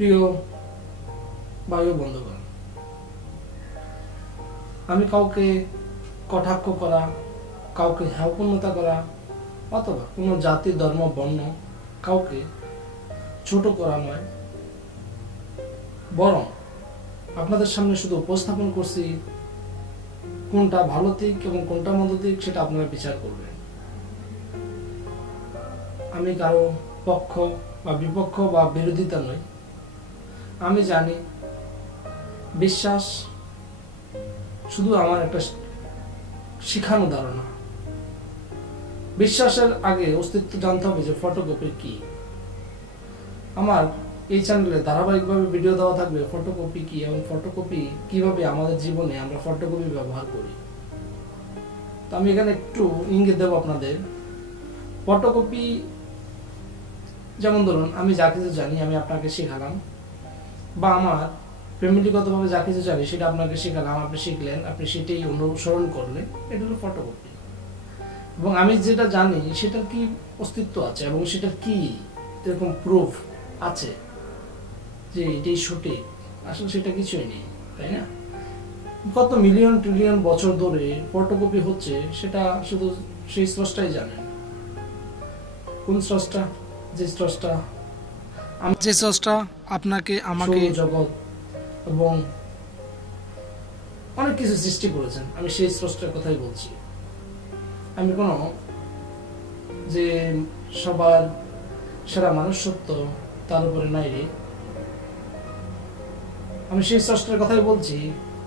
প্রিয় ভাই ও বন্ধুগণ, আমি কাউকে কটাক্ষ করা, কাউকে হেয়পূর্ণতা করা অথবা কোনো জাতি, ধর্ম, বর্ণ কাউকে ছোট করা নয়, বরং আপনাদের সামনে শুধু উপস্থাপন করছি কোনটা ভালো দিক এবং কোনটা মন্দ দিক সেটা আপনারা বিচার করবেন। আমি কারো পক্ষ বা বিপক্ষ বা বিরোধিতা নই। আমি জানি বিশ্বাস শুধু আমার একটা শিখানো ধারণা। বিশ্বাসের আগে অস্তিত্ব জানতে হবে যে ফটোকপি কি। আমার এই চ্যানেলে ধারাবাহিকভাবে ভিডিও দেওয়া থাকবে ফটোকপি কি এবং ফটোকপি কিভাবে আমাদের জীবনে আমরা ফটোকপি ব্যবহার করি। তো আমি এখানে একটু ইঙ্গিত দেবো আপনাদের। ফটোকপি যেমন ধরুন, আমি যা কিছু জানি আমি আপনাকে শেখালাম, বা আমার ফ্যামিলিগতভাবে যা কিছু জানি সেটা আপনাকে শেখালাম, আপনি শিখলেন, আপনি সেটাই অনুসরণ করলেন, এটা হলো ফটোকপি। এবং আমি যেটা জানি সেটার কি অস্তিত্ব আছে এবং সেটার কি এরকম প্রুফ আছে যে এটাই সঠিক, আসলে সেটা কিছুই নেই, তাই না? কত মিলিয়ন ট্রিলিয়ন বছর ধরে ফটোকপি হচ্ছে সেটা শুধু সেই স্রষ্টাই জানেন। কোন স্রষ্টা? যে স্রষ্টা যে স্রষ্টা আপনাকে আমাকে জগৎ এবং অনেক কিছু সৃষ্টি করেছেন, আমি সেই স্রষ্টার কথাই বলছি। আমি কোনো যে সবার সেরা মানুষ সত্য তার উপরে নাই রে। আমি সেই স্রষ্টার কথাই বলছি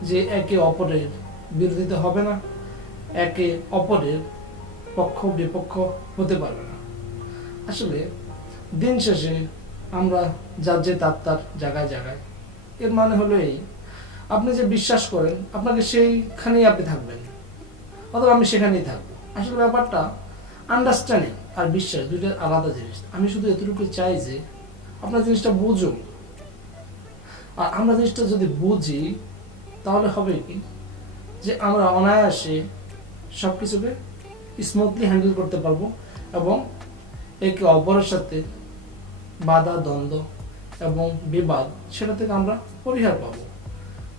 যে একে অপরের বিরোধিতা হবে না, একে অপরের পক্ষ বিপক্ষ হতে পারবে না। আসলে দিন শেষে আমরা যার যে তার জায়গায় জায়গায়। এর মানে হলো এই, আপনি যে বিশ্বাস করেন আপনাকে সেইখানেই আপনি থাকবেন, অথবা আমি সেখানেই থাকবো। আসলে ব্যাপারটা আন্ডারস্ট্যান্ডিং আর বিশ্বাস দুইটা আলাদা জিনিস। আমি শুধু এতটুকু চাই যে আপনার জিনিসটা বুঝুন, আর আমরা জিনিসটা যদি বুঝি তাহলে হবে কি যে আমরা অনায়াসে সব কিছুকে স্মুথলি হ্যান্ডেল করতে পারবো এবং একে অপরের সাথে বাধা, দ্বন্দ্ব এবং বিবাদ সেটা থেকে আমরা পরিহার পাবো।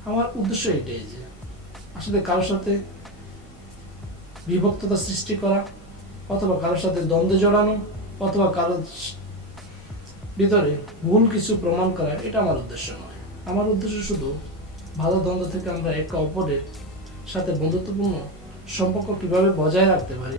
আমার উদ্দেশ্য এটাই যে আসলে কারোর সাথে বিভক্ততা সৃষ্টি করা, অথবা কারোর সাথে দ্বন্দ্বে জড়ানো, অথবা কারোর ভিতরে ভুল কিছু প্রমাণ করা, এটা আমার উদ্দেশ্য নয়। আমার উদ্দেশ্য শুধু ভালো দ্বন্দ্ব থেকে আমরা একে অপরের সাথে বন্ধুত্বপূর্ণ সম্পর্ক কিভাবে বজায় রাখতে পারি।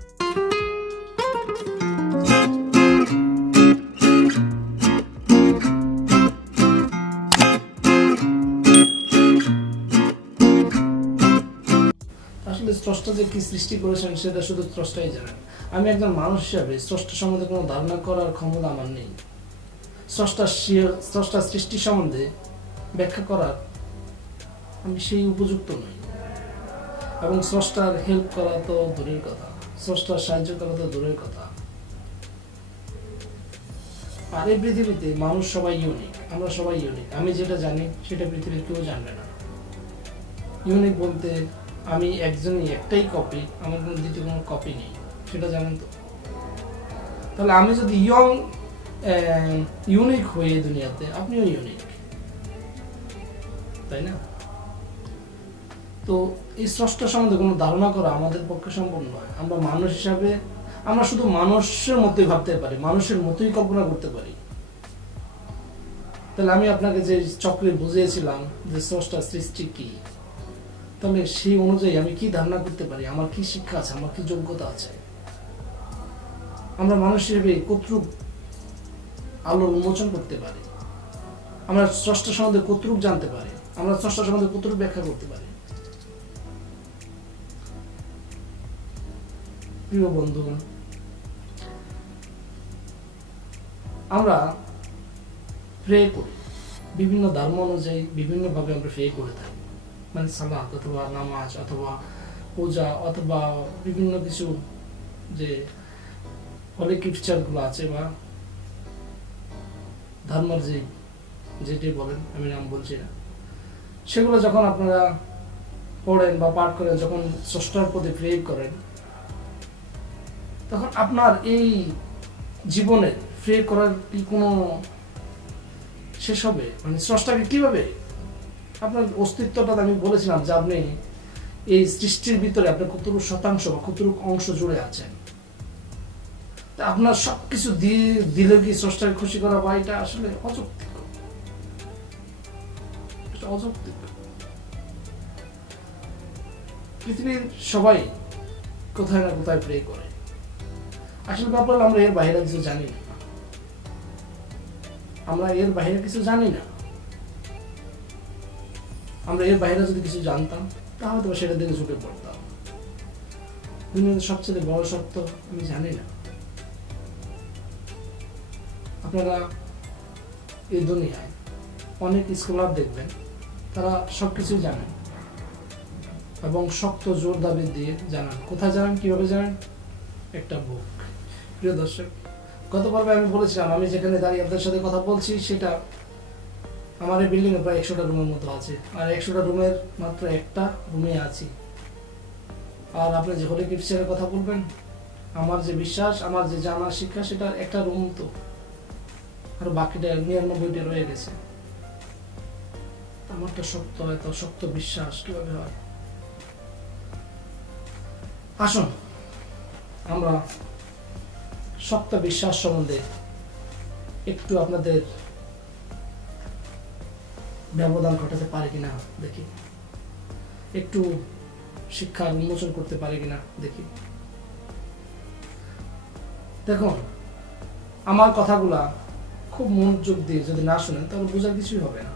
আসলে স্রষ্টা যে কি সৃষ্টি করেছেন সেটা শুধু স্রষ্টাই জানেন। আমি একজন মানুষ হিসাবে স্রষ্টা সম্বন্ধে কোনো ধারণা করার ক্ষমতা আমার নেই। স্রষ্টা সৃষ্টি সম্বন্ধে ব্যাখ্যা করার আমি সেই উপযুক্ত নই, এবং স্রষ্টার হেল্প করা তো দূরের কথা, স্রষ্টার সাহায্য করা তো দূরের কথা। আর এই পৃথিবীতে মানুষ সবাই ইউনিক, আমরা সবাই ইউনিক। আমি যেটা জানি সেটা পৃথিবীর কেউ জানবে না। ইউনিক বলতে আমি একজনই, একটাই কপি, আমার কোনো দ্বিতীয় কোনো কপি নেই, সেটা জানেন তো। তাহলে আমি যদি ইউনিক হই এই দুনিয়াতে, আপনিও ইউনিক, তাই না? তো এই স্রষ্টা সম্বন্ধে কোনো ধারণা করা আমাদের পক্ষে সম্ভব নয়। আমরা মানুষ হিসাবে আমরা শুধু মানুষের মতোই ভাবতে পারি, মানুষের মতোই কল্পনা করতে পারি। তাহলে আমি আপনাকে যে চক্রে বুঝিয়েছিলাম যে স্রষ্টা সৃষ্টি কি, তাহলে সেই অনুযায়ী আমি কি ধারণা করতে পারি, আমার কি শিক্ষা আছে, আমার কি যোগ্যতা আছে, আমরা মানুষ হিসেবে কতটুক আলোর উন্মোচন করতে পারি, আমরা স্রষ্টা সম্বন্ধে কতটুক জানতে পারি, আমরা স্রষ্টা সম্বন্ধে কতটুক ব্যাখ্যা করতে পারি। প্রিয় বন্ধুগণ, আমরা প্রে করি বিভিন্ন ধর্ম অনুযায়ী, বিভিন্নভাবে আমরা প্রে করে থাকি, মানে সালাত অথবা নামাজ অথবা পূজা অথবা বিভিন্ন কিছু যে হলি স্ক্রিপচারগুলো আছে বা ধর্মের যেটি বলেন, আমি নাম বলছি না, সেগুলো যখন আপনারা পড়েন বা পাঠ করেন, যখন স্রষ্টার প্রতি প্রে করেন, তখন আপনার এই জীবনে প্রে করার কি কোনো শেষ হবে, মানে স্রষ্টাকে কিভাবে আপনার অস্তিত্বটা আমি বলেছিলাম যে আপনি এই সৃষ্টির ভিতরে আপনি কতটুকু শতাংশ বা কতটুকু অংশ জুড়ে আছেন। তা আপনার সবকিছু দিলে কি স্রষ্টাকে খুশি করা বা এটা আসলে অযৌক্তিক, এটা অযৌক্তিক। পৃথিবীর সবাই কোথায় না কোথায় প্রে করে। আসলে ব্যাপার আমরা এর বাইরে কিছু জানি না, আমরা এর বাইরে কিছু জানি না। আমরা এর বাইরে যদি কিছু জানতাম তাহলে তো সেটা দিকে ঝুঁকে পড়তাম। দুনিয়াতে সবচেয়ে বড় সত্য আমি জানি না। আপনারা এই দুনিয়ায় অনেক স্কলার দেখবেন, তারা সবকিছুই জানেন এবং শক্ত জোর দাবি দিয়ে জানান। কোথায় জানেন, কিভাবে জানেন? একটা বুক। প্রিয় দর্শক, গত পর্বে আমি বলেছিলাম আমি যেখানে দাঁড়িয়ে আপনাদের সাথে কথা বলছি সেটা আমার এই বিল্ডিং এ প্রায় 100টা রুমের মতো আছে, আর 100টা রুমের মাত্র একটা রুমে আছি। আর আপনি যে হোলি কিপসের কথা বলবেন, আমার যে বিশ্বাস, আমার যে জানা শিক্ষা, সেটা একটা রুম তো, আর বাকিটা 99টা রয়ে গেছে। আমারটা সত্য, এত শক্ত বিশ্বাস কিভাবে হয়? আসুন আমরা শক্ত বিশ্বাস সম্বন্ধে একটু আপনাদের ব্যবধান ঘটাতে পারে কিনা দেখি, একটু শিক্ষা উন্মোচন করতে পারে কিনা দেখি। দেখুন, আমার কথাগুলা খুব মনোযোগ দিয়ে যদি না শুনেন তাহলে বোঝার কিছুই হবে না।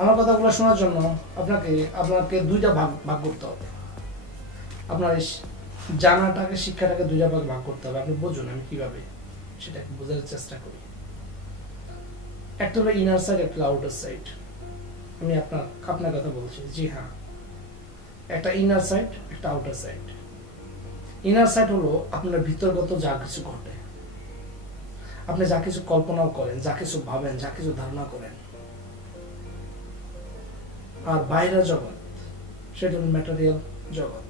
আমার কথাগুলো শোনার জন্য আপনাকে দুইটা ভাগ করতে হবে। আপনার জানাটাকে, শিক্ষাটাকে দুইটা ভাগ করতে হবে। আপনি বুঝুন আমি কিভাবে সেটাকে বোঝার চেষ্টা করি। একটা হলো ইনার সাইড, একটা আউটার সাইড। আমি আপনার কথা বলছি, জি হ্যাঁ, একটা ইনার সাইড, একটা আউটার সাইড। ইনার সাইড হলো আপনার ভিতরগত যা কিছু ঘটে, আপনি যা কিছু কল্পনাও করেন, যা কিছু ভাবেন, যা কিছু ধারণা করেন। আর বাইরের জগৎ সেটা হলো ম্যাটেরিয়াল জগৎ,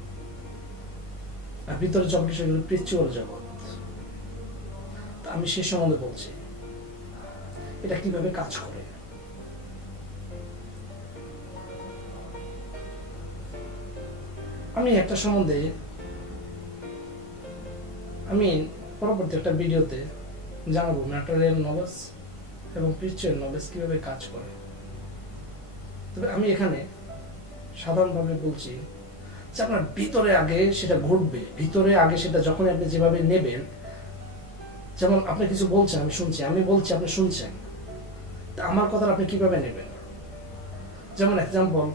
আর ভিতরের জগৎ সেটা হলো স্পিরিচুয়াল জগৎ। আমি সেই সম্বন্ধে বলছি, এটা কিভাবে কাজ করে। আমি একটা সম্বন্ধে আমি পরবর্তী একটা ভিডিওতে জানাবো ম্যাটেরিয়াল নলেজ এবং স্পিরিচুয়াল নলেজ কিভাবে কাজ করে। তবে আমি এখানে সাধারণভাবে বলছি যে আপনার ভিতরে আগে সেটা ঘটবে, ভিতরে আগে সেটা যখন আপনি যেভাবে নেবেন, যেমন আপনি কিছু বলছেন আমি শুনছি, আমি বলছি আপনি শুনছেন, তা আমার কথা আপনি কিভাবে নেবেন? যেমন এক্সাম্পল,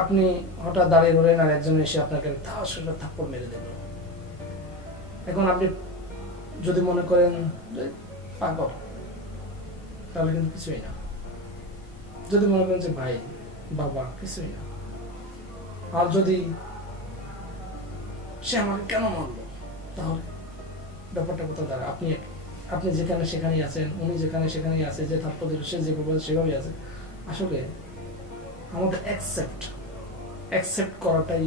আপনি হঠাৎ দাঁড়িয়ে রইলেন আর একজন এসে আপনাকে থাপ্পড় মেরে দিল। এখন আপনি যদি মনে করেন যে পাগল, তাহলে কিন্তু কিছুই না। যদি মনে করেন যে ভাই বাবা, কিছুই না। আর যদি সে আমাকে কেন মারলো, তাহলে ব্যাপারটা কোথাও দাঁড়ায়। আপনি যেখানে সেখানেই আছেন, উনি যেখানে সেখানেই আছে, যে থাপ্পড় দিল সে যেভাবে সেভাবেই আছে। আসলে আমাদের অ্যাকসেপ্ট করাটাই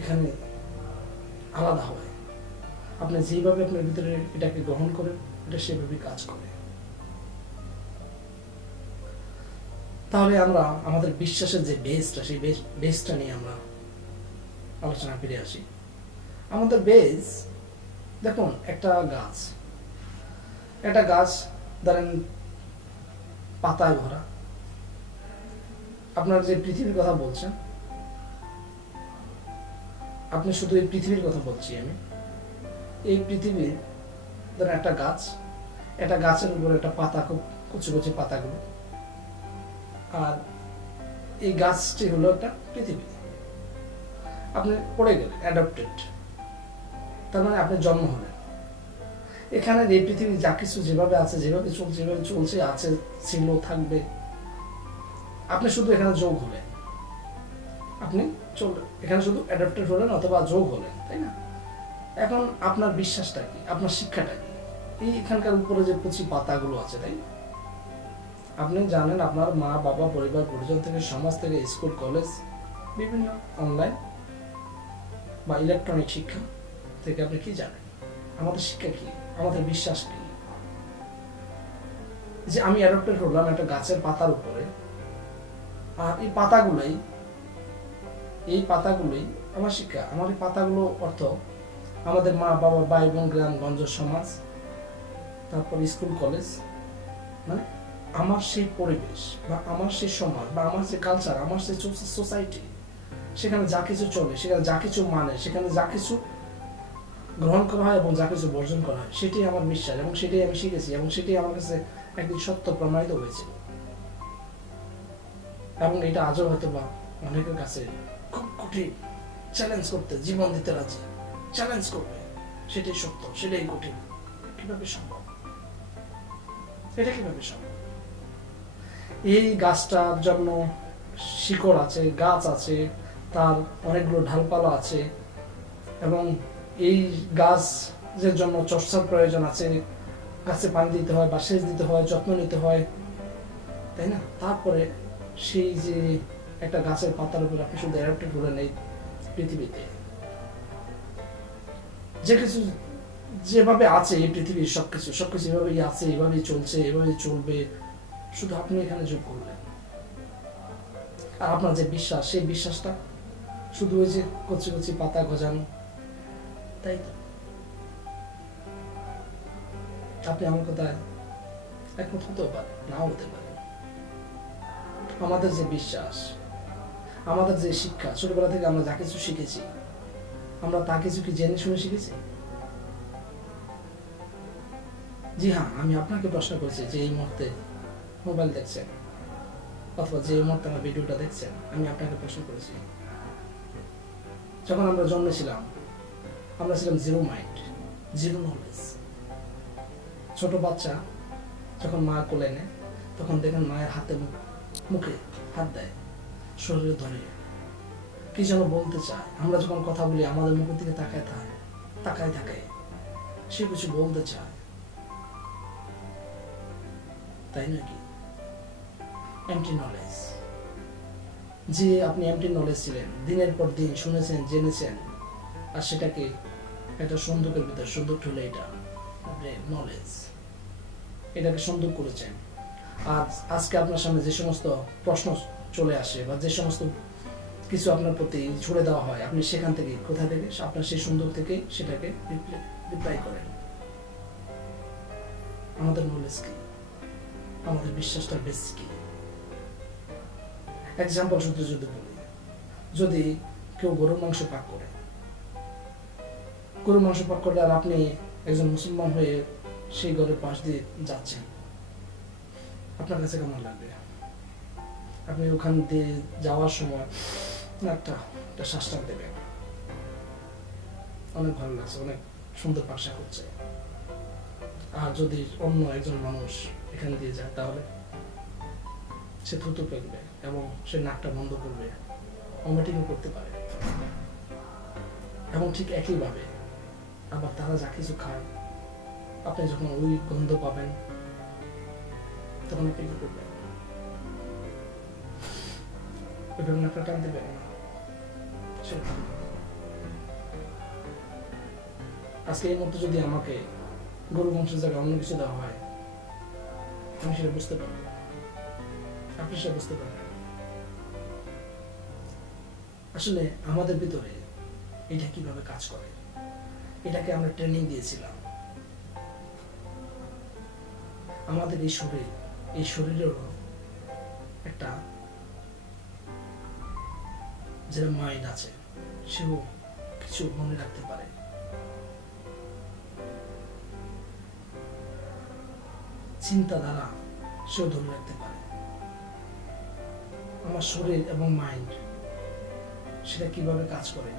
এখানে আলাদা হয়। আপনি যেভাবে আপনার ভিতরে এটাকে গ্রহণ করেন, এটা সেভাবেই কাজ করে। তাহলে আমরা আমাদের বিশ্বাসের যে বেসটা, সেই বেসটা নিয়ে আমরা আলোচনা ফিরে আসি। আমাদের বেস, দেখুন একটা গাছ ধরেন পাতায় ভরা। আপনার যে পৃথিবীর কথা বলছেন, আপনি শুধু এই পৃথিবীর কথা বলছি আমি। এই পৃথিবীর ধরেন একটা গাছ, একটা গাছের উপর একটা পাতা, খুব কুচি কুচি পাতাগুলো, আর এই গাছটি হলো একটা পৃথিবী। আপনি পড়ে গেলেন, অ্যাডাপ্টেড, তার মানে আপনি জন্ম হলেন এখানে। এই পৃথিবী যা কিছু যেভাবে আছে, যেভাবে চলছে, আছে, ছিল, থাকবে, আপনি শুধু এখানে যোগ হলেন, আপনি চললেন এখানে, শুধু অ্যাডাপ্টেড হলেন অথবা যোগ হলেন, তাই না? এখন আপনার বিশ্বাসটা কি, আপনার শিক্ষাটা কি? এই এখানকার উপরে যে কুচি পাতাগুলো আছে, তাই না? আপনি জানেন আপনার মা বাবা, পরিবার পরিজন থেকে, সমাজ থেকে, স্কুল কলেজ, বিভিন্ন অনলাইন বা ইলেকট্রনিক শিক্ষা থেকে আপনি কি জানেন? আমাদের শিক্ষা কি, আমাদের বিশ্বাস কি? যে আমি অ্যাডপ্টেড হলাম একটা গাছের পাতার উপরে, আর এই পাতাগুলোই আমার শিক্ষা। আমার এই পাতাগুলো অর্থ আমাদের মা বাবা, ভাই বোন, গ্রামগঞ্জ, সমাজ, তারপর স্কুল কলেজ, মানে আমার সেই পরিবেশ বা আমার সেই সমাজ বা আমার যে কালচার, আমার সেই সোসাইটি, সেখানে যা কিছু চলে, সেখানে যা কিছু মানে, সেখানে যা কিছু গ্রহণ করা হয় এবং যা কিছু বর্জন করা হয়, সেটাই আমার বিশ্বাস এবং সেটাই আমি শিখেছি এবং সেটাই আমার কাছে একদিন সত্য প্রমাণিত হয়েছে। এবং এটা আজও হয়তো বা অনেকের কাছে খুব কঠিন, চ্যালেঞ্জ করতে জীবন দিতে রাজি, চ্যালেঞ্জ করবে, সেটাই সত্য, সেটাই কঠিন। কিভাবে সম্ভব? এটা কিভাবে সম্ভব? এই গাছটার জন্য শিকড় আছে, গাছ আছে, তার অনেকগুলো ডালপালা আছে এবং এই গাছের জন্য চর্চার প্রয়োজন আছে, গাছে পানি দিতে হয় বা সেচ দিতে হয়, যত্ন নিতে হয়, তাই না? তারপরে সেই যে একটা গাছের পাতার উপর আপনি শুধু অ্যাডাপ্টেড হলেন এই পৃথিবীতে, যে কিছু যেভাবে আছে এই পৃথিবীর সবকিছু এভাবেই আছে, এভাবেই চলছে, এভাবেই চলবে, শুধু আপনি এখানে যোগ করলেন। আর আপনার যে বিশ্বাস, সেই বিশ্বাসটা শুধু ওই যে কচি কচি পাতা গজানো, তাই তো? আপনি আমার কথায় একমত হতেও পারেন, নাও হতে পারে। আমাদের যে বিশ্বাস, আমাদের যে শিক্ষা, ছোটবেলা থেকে আমরা যা কিছু শিখেছি, আমরা তা কিছু কি জেনে শুনে শিখেছি? জি হ্যাঁ, আমি আপনাকে প্রশ্ন করছি যে এই মুহূর্তে মোবাইল দেখছেন অথবা যে মুহূর্তে আমার ভিডিওটা দেখছেন, আমি আপনাকে প্রশ্ন করেছি, যখন আমরা জন্মেছিলাম আমরা ছিলাম জিরো মাইন্ড, জিরো নলেজ। ছোট বাচ্চা যখন মা কোলে নেয়, তখন দেখেন মায়ের হাতে মুখে হাত দেয়, শরীরে ধরে, কি যেন বলতে চায়। আমরা যখন কথা বলি আমাদের মুখের দিকে তাকায় থাকে, সে কিছু বলতে চায়, তাই নাকি? এমটি নলেজ, যে আপনি এমটি নলেজ ছিলেন, দিনের পর দিন শুনেছেন, জেনেছেন, আর সেটাকে একটা সন্দুকের ভিতর, সন্দুক হলে এটা নলেজ, এটাকে সন্দুক করেছেন। আর আজকে আপনার সামনে যে সমস্ত প্রশ্ন চলে আসে বা যে সমস্ত কিছু আপনার প্রতি ছুড়ে দেওয়া হয়, আপনি সেখান থেকে, কোথা থেকে, আপনার সেই সন্দুক থেকে সেটাকে রিপ্লাই করেন। আমাদের নলেজ কি? আমাদের বিশ্বাসটার বেস কি? এক্সাম্পল সূত্রে যদি বলি, যদি কেউ গরুর মাংস পাক করে, গরুর মাংস পাক করলে আর আপনি একজন মুসলমান হয়ে সেই ঘরের পাশ দিয়ে যাচ্ছেন, আপনার কাছে কেমন লাগবে? আপনি ওখান দিয়ে যাওয়ার সময় একটা শ্বাসটাক দেবেন, অনেক ভালো লাগছে, অনেক সুন্দর পাকশা করছে। আর যদি অন্য একজন মানুষ এখান দিয়ে যায়, তাহলে সে থুতু ফেলবে এবং সে নাকটা বন্ধ করবে, ভমিটিংও করতে পারে। এবং ঠিক একইভাবে আবার তারা যা কিছু খায়, আপনি যখন ওই গন্ধ পাবেন, তখন আপনি কি করবেন? ওইভাবে নাকটা টান দেবেন না। আজকে এই মুহূর্তে যদি আমাকে গরু মাংসের জায়গায় অন্য কিছু দেওয়া হয়, আমি সেটা বুঝতে পারবো, আপনি সেটা বুঝতে পারবেন। আসলে আমাদের ভিতরে এটা কিভাবে কাজ করে, এটাকে আমরা ট্রেনিং দিয়েছিলাম। আমাদের এই শরীরেরও একটা যে মাইন্ড আছে, সেও কিছু মনে রাখতে পারে। চিন্তাধারা সেও ধরে রাখতে পারে। আমার শরীর এবং মাইন্ড সেটা কিভাবে কাজ করে,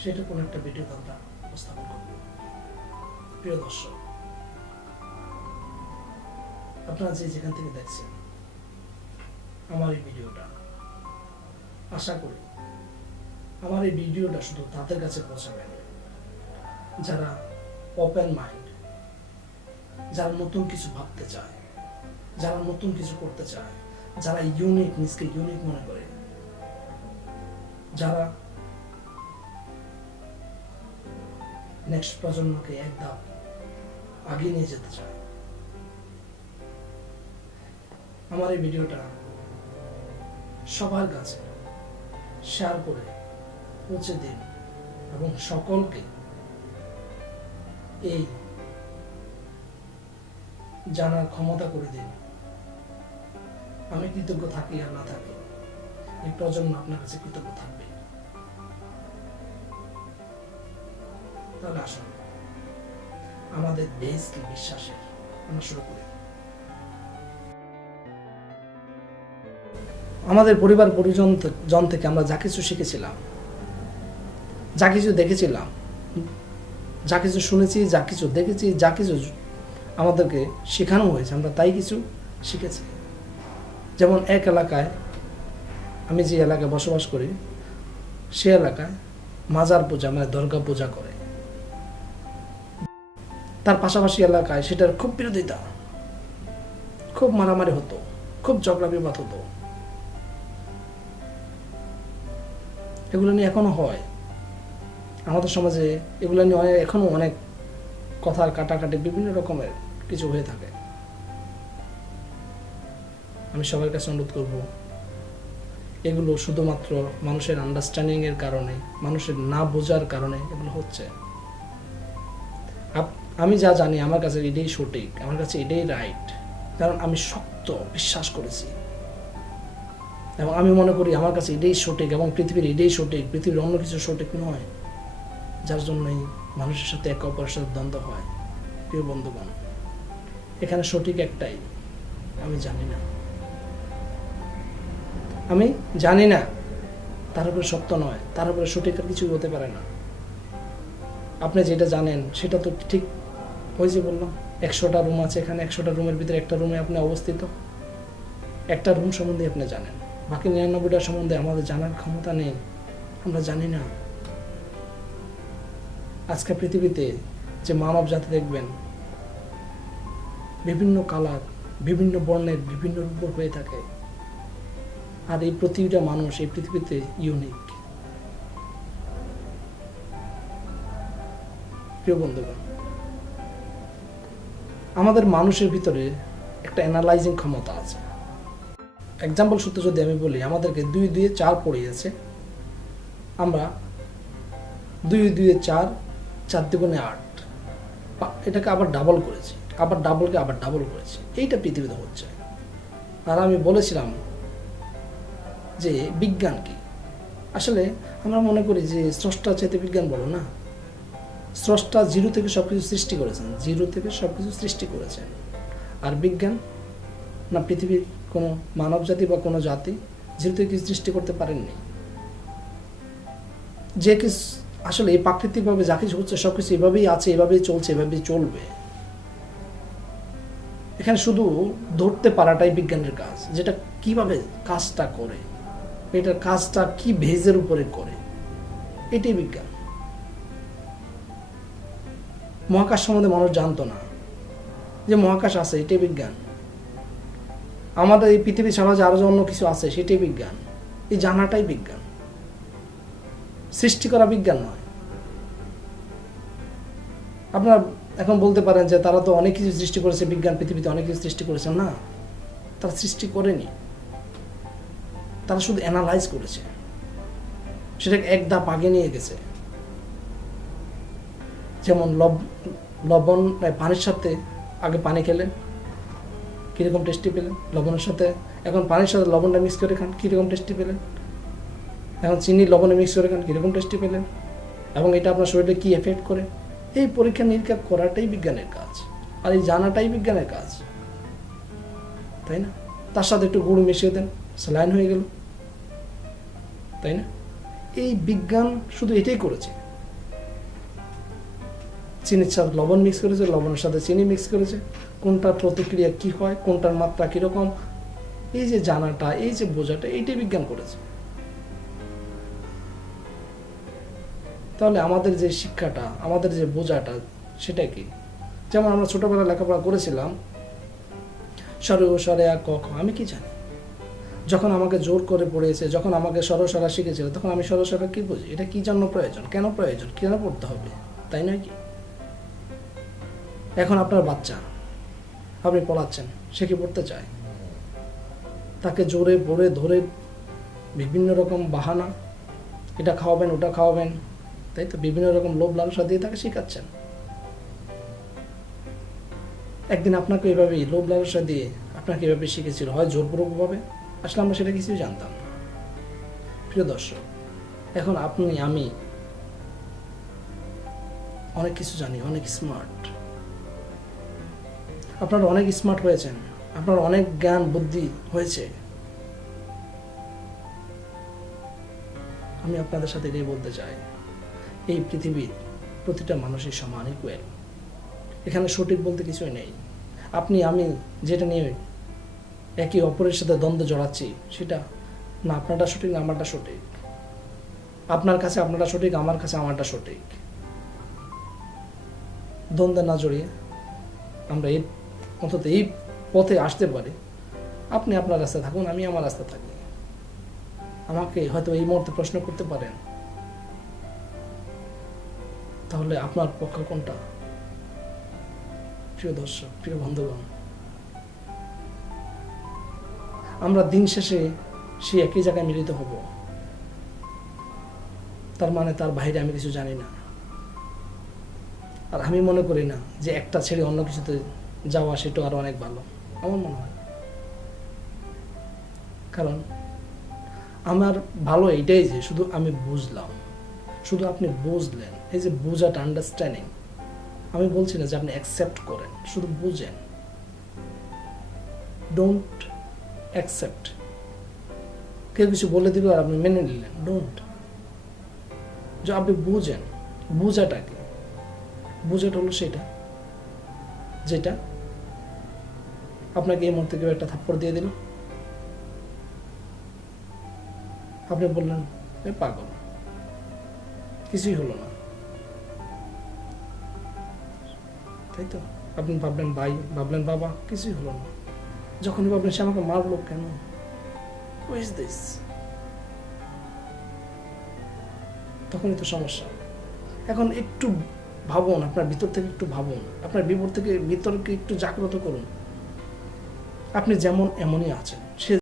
সেটা কোনো একটা ভিডিওতে আমরা উপস্থাপন করব। প্রিয় দর্শক, আপনারা যে যেখান থেকে দেখছেন আমার এই ভিডিওটা, আশা করি আমার এই ভিডিওটা শুধু তাদের কাছে পৌঁছাবেন যারা ওপেন মাইন্ড, যারা নতুন কিছু ভাবতে চায়, যারা নতুন কিছু করতে চায়, যারা ইউনিক, নিজকে ইউনিক মনে করে, যারা নেক্সট প্রজন্মকে এক ধাপ আগে নিয়ে যেতে চায়, আমার এই ভিডিওটা সবার কাছে শেয়ার করে পৌঁছে দিন এবং সকলকে এই জানার ক্ষমতা করে দিন। আমি কৃতজ্ঞ থাকি আর না থাকি, এই প্রজন্ম আপনার কাছে কৃতজ্ঞ থাকবে। তাহলে আসুন আমাদের বেস কি বিশ্বাসের আমরা শুরু করি। আমাদের পরিবার পরিজন থেকে আমরা যা কিছু শিখেছিলাম, যা কিছু দেখেছিলাম, যা কিছু শুনেছি, যা কিছু দেখেছি, যা কিছু আমাদেরকে শেখানো হয়েছে, আমরা তাই কিছু শিখেছি। যেমন এক এলাকায়, আমি যে এলাকায় বসবাস করি সে এলাকায় মাজার পূজা মানে দুর্গা পূজা করে। তার পাশাপাশি এলাকায় সেটার খুব বিরোধিতা, খুব মারামারি হতো, খুব ঝগড়া বিবাদ হতো। এগুলো নিয়ে এখনো হয় আমাদের সমাজে, এগুলো নিয়ে এখনো অনেক কথার কাটাকাটি বিভিন্ন রকমের কিছু হয়ে থাকে। আমি সবার কাছে অনুরোধ করব, এগুলো শুধুমাত্র মানুষের আন্ডারস্ট্যান্ডিং এর কারণে, মানুষের না বোঝার কারণে এগুলো হচ্ছে। আমি যা জানি আমার কাছে এটাই সঠিক, আমার কাছে এটাই রাইট, কারণ আমি শক্ত বিশ্বাস করেছি এবং আমি মনে করি আমার কাছে এটাই সঠিক এবং পৃথিবীর এটাই সঠিক, পৃথিবীর অন্য কিছু সঠিক নয়, যার জন্যই মানুষের সাথে একে অপরের সাথে দ্বন্দ্ব হয়। প্রিয় বন্ধুগণ, এখানে সঠিক একটাই, আমি জানি না, আমি জানি না, তার উপরে সত্য নয়, তার উপরে সঠিক আর কিছু হতে পারে না। আপনি যেটা জানেন সেটা তো ঠিক। ওই যে বললাম 100টা রুম আছে, এখানে 100টা রুমের ভিতরে একটা রুমে আপনি অবস্থিত, একটা রুম সম্বন্ধে আপনি জানেন, বাকি 99টা সম্বন্ধে আমাদের জানার ক্ষমতা নেই, আমরা জানি না। আজকে পৃথিবীতে যে মানব জাতি দেখবেন বিভিন্ন কালার, বিভিন্ন বর্ণের, বিভিন্ন রূপ হয়ে থাকে, আর এই প্রতিটা মানুষ এই পৃথিবীতে ইউনিক। প্রিয় বন্ধুগণ, আমাদের মানুষের ভিতরে একটা অ্যানালাইজিং ক্ষমতা আছে। এক্সাম্পল সূত্রে যদি আমি বলি, আমাদেরকে 2 2 4 পড়িয়েছে, আমরা 2 2 4, 4 2 8, এটাকে আবার ডাবল করেছি, আবার ডাবলকে আবার ডাবল করেছি। এইটা পৃথিবীতে হচ্ছে। আর আমি বলেছিলাম যে বিজ্ঞান কি, আসলে আমরা মনে করি যে স্রষ্টা চাইতে বিজ্ঞান বড় না। স্রষ্টা 0 থেকে সবকিছু সৃষ্টি করেছেন, 0 থেকে সবকিছু সৃষ্টি করেছেন। আর বিজ্ঞান না, পৃথিবীর কোনো মানব জাতি বা কোনো জাতি 0 থেকে কিছু সৃষ্টি করতে পারেননি। যে কিছু আসলে এই প্রাকৃতিকভাবে যা কিছু হচ্ছে সবকিছু এভাবেই আছে, এভাবেই চলছে, এভাবেই চলবে। এখানে শুধু ধরতে পারাটাই বিজ্ঞানের কাজ, যেটা কিভাবে কাজটা করে, এটার কাজটা কি বেজের উপরে করে, এটাই বিজ্ঞান। মহাকাশ সম্বন্ধে মানুষ জানতো না, যে মহাকাশ আছে, এটাই বিজ্ঞান। আমাদের এই পৃথিবী ছাড়া যে আরো অন্য কিছু আছে সেটাই বিজ্ঞান। এই জানাটাই বিজ্ঞান, সৃষ্টি করা বিজ্ঞান নয়। আপনারা এখন বলতে পারেন যে তারা তো অনেক কিছু সৃষ্টি করেছে, বিজ্ঞান পৃথিবীতে অনেক কিছু সৃষ্টি করেছে। না, তারা সৃষ্টি করেনি, তারা শুধু অ্যানালাইজ করেছে, সেটাকে এক ধাপ আগে নিয়ে গেছে। যেমন লবণ পানির সাথে আগে পানি খেলেন, কীরকম টেস্টি পেলেন, লবণের সাথে এখন পানির সাথে লবণটা মিক্স করে খান, কীরকম টেস্টি পেলেন, এখন চিনি লবণে মিক্স করে খান, কীরকম টেস্টি পেলেন, এবং এটা আপনার শরীরে কী এফেক্ট করে। এই পরীক্ষা নিরীক্ষা করাটাই বিজ্ঞানের কাজ, আর এই জানাটাই বিজ্ঞানের কাজ, তাই না? তার সাথে একটু গুঁড়ো মিশিয়ে দেন, স্যালাইন হয়ে গেল, তাই না? এই বিজ্ঞান শুধু এটাই করেছে। চিনির সাথে লবণ মিক্স করেছে, লবণের সাথে চিনি মিক্স করেছে, কোনটার প্রতিক্রিয়া কি হয়, কোনটার মাত্রা কীরকম, এই যে জানাটা, এই যে বোঝাটা, এইটাই বিজ্ঞান করেছে। তাহলে আমাদের যে শিক্ষাটা, আমাদের যে বোঝাটা, সেটা কি? যেমন আমরা ছোটবেলায় লেখাপড়া করেছিলাম, সরে ও সরে আর ক খ, আমি কি জানি? যখন আমাকে জোর করে পড়িয়েছে, যখন আমাকে সরসরা শিখেছিল, তখন আমি সরসরা কি বুঝি, এটা কি জন্য প্রয়োজন, কেন প্রয়োজন, কেন পড়তে হবে, তাই নয় কি? এখন আপনার বাচ্চা, আপনি পড়াচ্ছেন, সে কি পড়তে চায়? তাকে জোরে পড়ে ধরে বিভিন্ন রকম বাহানা, এটা খাওয়াবেন ওটা খাওয়াবেন, তাই তো বিভিন্ন রকম লোভ লালসা দিয়ে তাকে শেখাচ্ছেন। একদিন আপনাকে এভাবেই লোভ লালসা দিয়ে আপনাকে এভাবে শিখেছিল, হয় জোরপূর্বকভাবে, আসলে আমরা সেটা কিছুই জানতাম না। প্রিয় দর্শক, এখন আপনি আমি অনেক কিছু জানি, অনেক স্মার্ট। আপনারা অনেক স্মার্ট হয়েছেন, আপনার অনেক জ্ঞান বুদ্ধি হয়েছে। আমি আপনাদের সাথে এটাই বলতে চাই, এই পৃথিবীর প্রতিটা মানুষই সমান, ইকুয়াল। এখানে সঠিক বলতে কিছুই নেই। আপনি আমি যেটা নিয়ে একে অপরের সাথে দ্বন্দ্ব জড়াচ্ছি, সেটা না আপনারটা সঠিক না আমারটা সঠিক। আপনার কাছে আপনারটা সঠিক, আমার কাছে আমারটা সঠিক। দ্বন্দ্বে না জড়িয়ে আমরা অন্তত এই পথে আসতে পারি। আপনি আপনার রাস্তায় থাকুন, আমি আমার রাস্তায় থাকি। আমাকে হয়তো এই মুহূর্তে প্রশ্ন করতে পারেন, তাহলে আপনার পক্ষ কোনটা? প্রিয় দর্শক, প্রিয় বন্ধুগণ, আমরা দিন শেষে সেই একই জায়গায় মিলিত হব। তার মানে তার বাইরে আমি কিছু জানি না। আর আমি মনে করি না যে একটা ছেড়ে অন্য কিছুতে যাওয়া সেটা আরো অনেক ভালো, আমার মনে হয়। কারণ আমার ভালো এইটাই যে শুধু আমি বুঝলাম, শুধু আপনি বুঝলেন। এই যে বুঝাটা, আন্ডারস্ট্যান্ডিং, আমি বলছি না যে আপনি অ্যাকসেপ্ট করেন, শুধু বুঝেন। Don't accept. কেউ কিছু বলে দিল আর আপনি মেনে নিলেন, ডোন্ট। যে আপনি বুঝেন, বুঝাটা কি? বুঝাটা হলো সেটা যেটা আপনাকে এই মুহূর্তে কেউ একটা থাপ্পড় দিয়ে দিল, আপনি বললেন পাগল, কিছুই হলো না, তাই তো? আপনি ভাবলেন ভাই, ভাবলেন বাবা, কিছুই হলো না। যখনই ভাবলেন সে আমাকে মারলো কেন, হু ইজ দিস, তখনই তো সমস্যা। এখন একটু ভাবুন, আপনার ভিতর থেকে একটু ভাবুন, আপনার ভিতরকে একটু জাগ্রত করুন। আপনি যেমন এমনই আছেন, সে